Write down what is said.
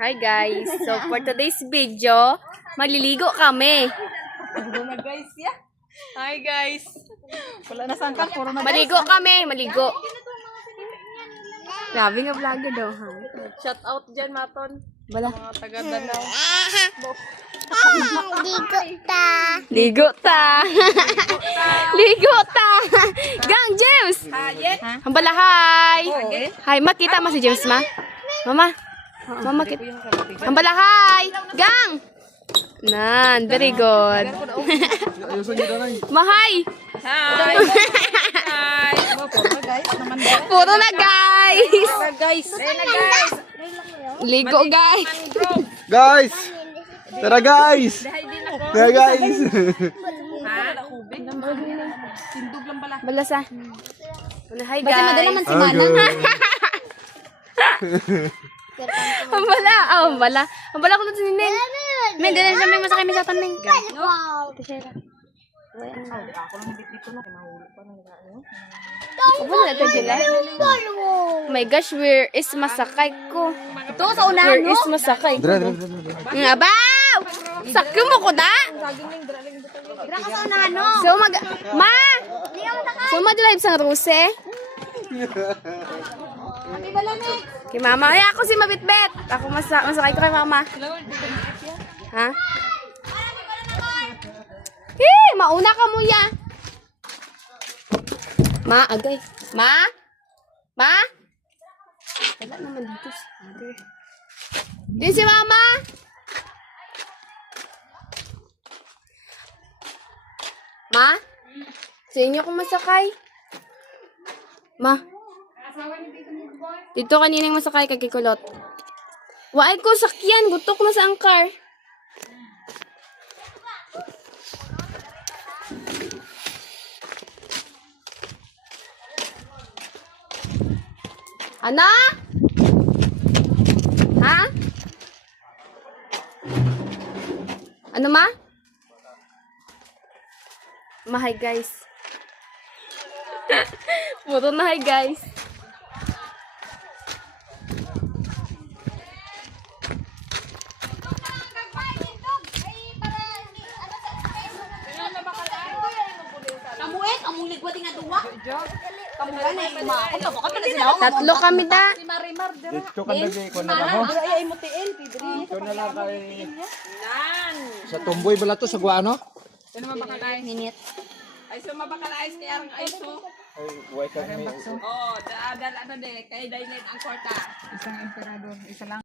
Hi guys. So for today's video, maliligo kami. Maligo na guys, ya. Hi guys. Wala na sangkal, puro na Maligo kami, maligo. Grabe nga vlogger daw, ha? shout out dyan, Maton. Bala. Mga taga Danau. Ligo ta. Ligo ta. Gang James. Hambala hi. Hi, makita mo si James ma? Mama. Mama kita. Hambala hi. Gang. Nan, very good. Mahay. Hi. Hi. Puro na guys. Guys. Ligo guys. Guys! Tara guys! Tara guys! Tindog lang pala. Bala sa. Hi guys. Si Mana. Hambala. Hambala. Hambala ko na si Nineng. Men, dala sa may masakay may sa taneng. Wala na sila. Oh my gosh, where is masakay ko? Ito sa unahan, Where is masakay ko? Dra, dra, dra, dra. Nga baw! Sakyo mo ko da? Dira ka sa unahan, no? So Ma! So mag-live sa Rose? Kay mama. Ay, ako si Mabitbet. Ako masakay ko kay mama. Ha? Mauna ka mo ya. Ma, agay. Ma? Ma? Wala naman dito si mother. Din si mama? Ma? Sa inyo kung masakay? Ma? Dito kanina yung masakay kay Kikulot. Waay ko sakyan. Gutok na sa angkar. Ana? Ha? Ano ma? Hi guys. Puro na hi guys. Kamuin, amulig wa tinga duwa. Kamuin na ima. Kunta ko ka sila. Tatlo kami da. Si Marimar dira. Dito ka na di ko na lang ho. Ay mutiin, pidri. Ito na lang kay... Nan. Sa tumboy bala to sa guano? Sino mabakalays? Minute. Ay so mabakalays kay arang ay so. Ay, way ka ni... Oh, dala na de kay Dailet ang kwarta. Isang emperador, isa lang.